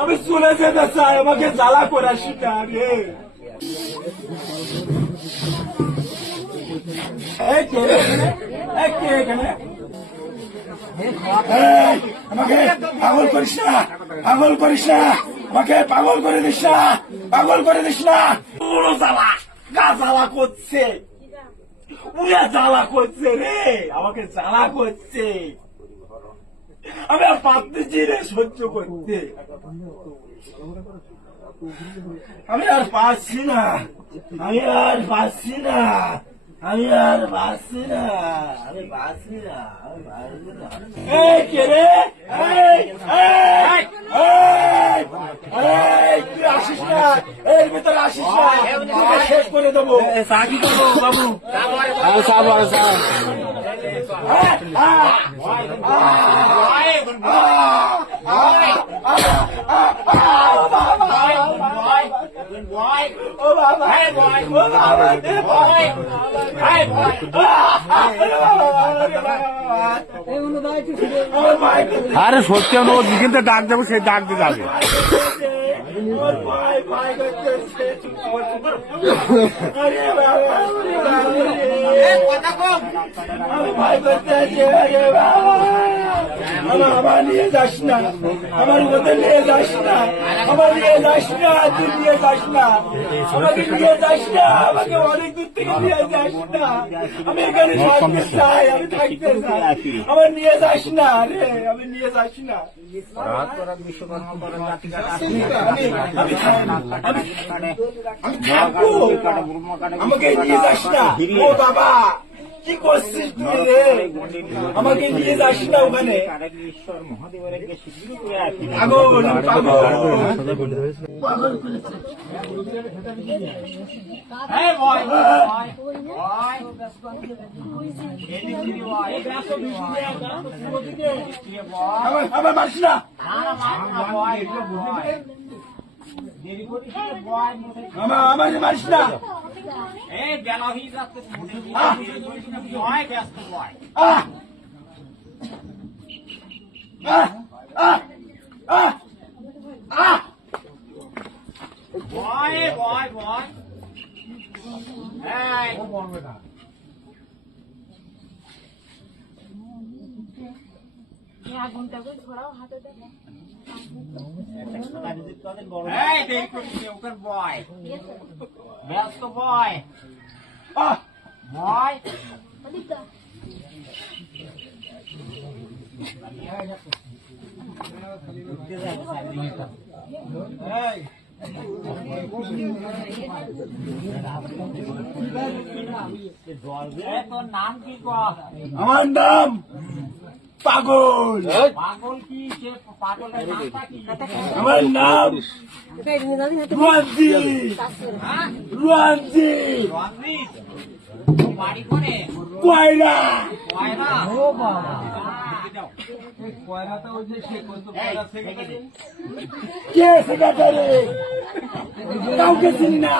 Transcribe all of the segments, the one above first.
আমি চলে যেতে চাই, আমাকে জ্বালা করে শিখা রে। আমাকে পাগল করিস না, পাগল করিস না, আমাকে পাগল করে দিস না, পাগল করে দিস না। পুরো জ্বালা, গা জ্বালা করছে, উড়ে জ্বালা করছে রে, আমাকে জ্বালা করছে। আমি আর পারতেছি রে সহ্য করতে, আমি আর পারছি না, আমি আর পারছি না, আমি আর পারছি না, আমি পারছি না, আমি পারছি না। এই কে রে? তুই আসিস না, এর ভিতরে আসিস না, তোকে শেষ করে দেবো। চা কি করবো বাবু? আরে সত্যি আমরা ওর দিকে ডাক যাবো, সেই ডাক দিয়ে যাবে। আমার নিয়ে যাস না, আমার মধ্যে নিয়ে যাস না, আমার নিয়ে যাস না, তুই নিয়ে যাস না, আমাকে নিয়ে যাস না, আমাকে অনেক দূর থেকে নিয়ে যাস না, আমি এখানে থাকতে চাই, আমি থাকতে চাই, আমার নিয়ে যাস না রে, আমি নিয়ে যাস না। আমাকে নিয়ে যাস না। ও বাবা, কি করছিস তুই রে? আমাকে নিয়ে যাস না ওখানে। পাগল, পাগল করেছে। আমার মারিস না, আমার মারিস না। আগুনটা ধরাও হাতে দেখো। ব্যস্ত বয় বয় তোর নাম কি? আমার নাম পাগল। পাগল কি? পাগলের নামটা কি? আমার নাম রঞ্জিত। রঞ্জিত বাড়ি করে কয়রা। কয়রা? ও বাবা, কে সেক্রেটারি? কাউকে চিনি না।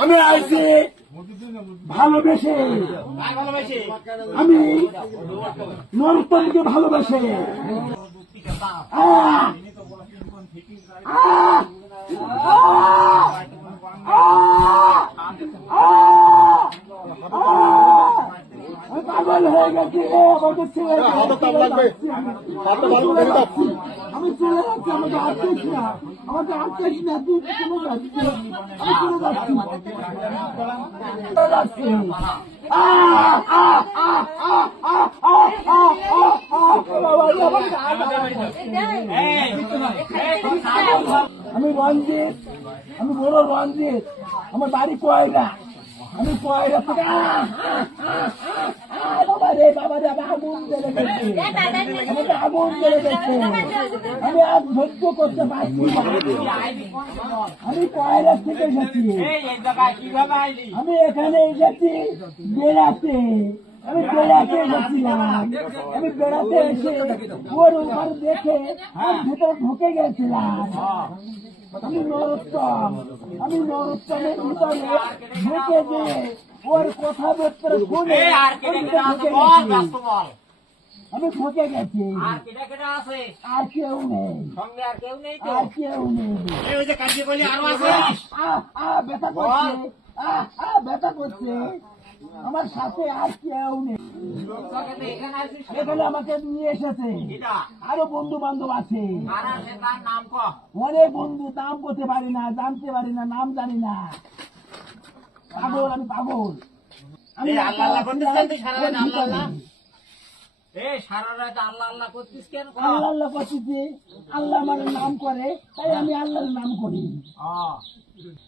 আমি আইছি ভালোবেসে, আমি নরতনকে ভালোবেসে। পাগল হয়ে গেছি, আমাকে ছেড়ে আমি চলে যাচ্ছি, আমাকে আটকাইছি না, আমাকে আটকাইছি না, তুই চলে যাচ্ছি, আমি চলে যাচ্ছি, চলে যাচ্ছি। আমি রঞ্জিত, আমি বড় রঞ্জিত, আমার বাড়ি কয়রা, আমি কয়রা থেকে বাবা রে, বাবা রে, আমার আগুন জ্বলে গেছে, আমাকে আগুন জ্বলে গেছে, আমি আর সহ্য করতে পারছি না। আমি কয়রা থেকে এসেছি, আমি এখানে এসেছি বেড়াতে, আমি বেড়াতে এসেছিলাম, আমি বেড়াতে এসে ওর উপর দেখে ভেতর ঢুকে গেছিলাম। আমি নরোত্তম, আমি নরোত্তমের ভিতরে ঢুকে যে ওর কথাবার্তা শুনে এই আর কেটে কেটে আছে ঢুকে বল, গেছি। ব্যস্ত বল। আমি ঠকে গেছি, আর কেটে কেটে আছে আর কেউ নেই, সঙ্গে আর কেউ নেই তো? আর কেউ নেই। এই ওই যে কাটিয়ে বলি আরো আছে। ব্যথা করছে, ব্যথা করছে, আমার সাথে আর কেউ নেই। তোকে তো এখানে আছিস কেন? এখানে আমাকে নিয়ে এসেছে, এটা আরো বন্ধু বান্ধব আছে, আর আছে তার নাম ক? অনেক বন্ধু, নাম করতে পারি না, জানতে পারি না, নাম জানি না। পাগল, আমি পাগল। আমি এই আল্লাহ আল্লাহ করতেছেন তুই সারা রাত আল্লাহ আল্লাহ? আল্লাহ এই সারা রাত আল্লাহ আল্লাহ করছিস কেন ক? আল্লাহ করতেছি, আল্লাহ আমার নাম করে, তাই আমি আল্লাহর নাম করি।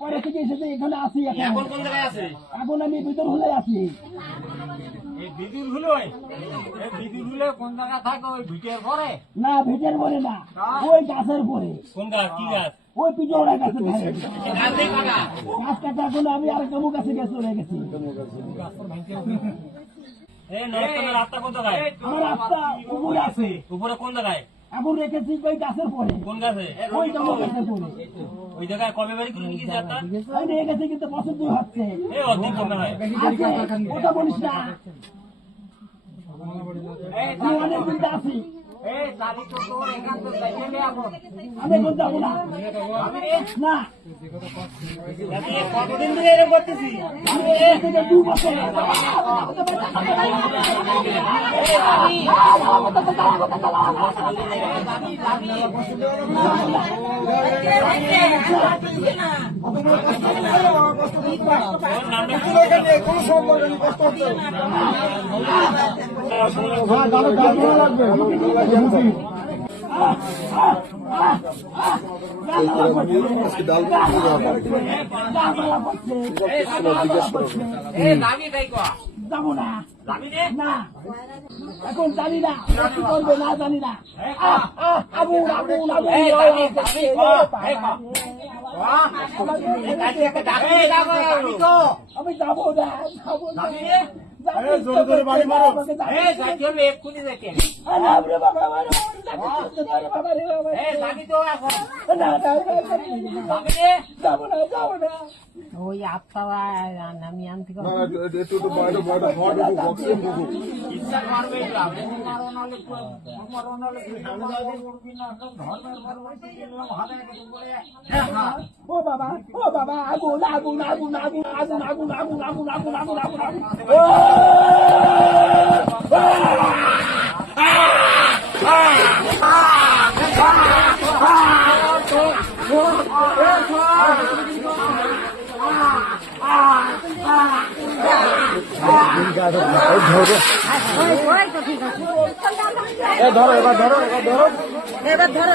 পরে থেকে এসেছে, এখানে আছি এখন এখন। কোন জায়গায় আছে? এখন আমি ভিতর হলে আছি। এই বিদুল হুলোয়, এই বিদুল হুলে কোন জায়গায় থাকে? ওই ভিটের পরে? না, ভেটের পরে না, ওই গাছের পরে, কোন গাছ? কি গাছ? ওই পিজোড়া গাছের ধারে। গাছ নেই কাকা? গাছ কাটা এখন আমি আর কামু গাছে গেছে চলে গেছি। এই নরকমের রাস্তা কোন জায়গায়? আমার রাস্তা উপরে আছে, উপরে কোন জায়গায়? এখন রেখেছি ওই গাছের পরে, কোন গাছে? ওই কামু গাছের পরে। ওই জায়গায় কবে বাড়ি করে নিয়ে গেছে একটা? আমি নিয়ে গেছি কিন্তু পছন্দ হচ্ছে। এই অর্ধেক কমে হয়। আছে, ওটা বলিস না, এই আমি অনেকদিন আছি, এই চাবি তো তোর এখান থেকে যাইতে নে এখন। আমি এখন যাবো না। না, আমি কতদিন ধরে এরকম করতেছি? আমি এখান থেকে 2 বছর। এই দাবি তাই ক? যাবো না, দাবি নে? না, এখন জানি না কি করবে, না জানি না। আবু আবু আবু এই দাবি দাবি ক? এই ক? এই কাছে একটা দাবি নে যাবো দাবি ক? আমি যাবো না, যাবো না। দাবি নে? জোরে জোরে বাড়ি মারো। এই যাইতে হবে এক্ষুনি যাইতে হবে। এই দাবি তো এখন দাবি নে? ওই আত্মা আমি আনতে ইচ্ছা করবে এটা। তোমারও নাহলে তোমারও নাহলে ধর্মের পরিবর্তন হবে না কিছু বলে। ও বাবা, ও বাবা, আগুন আগুন আগুন আগুন আগুন আগুন আগুন আগুন আগুন আগুন আগুন আগুন। এবার ধরো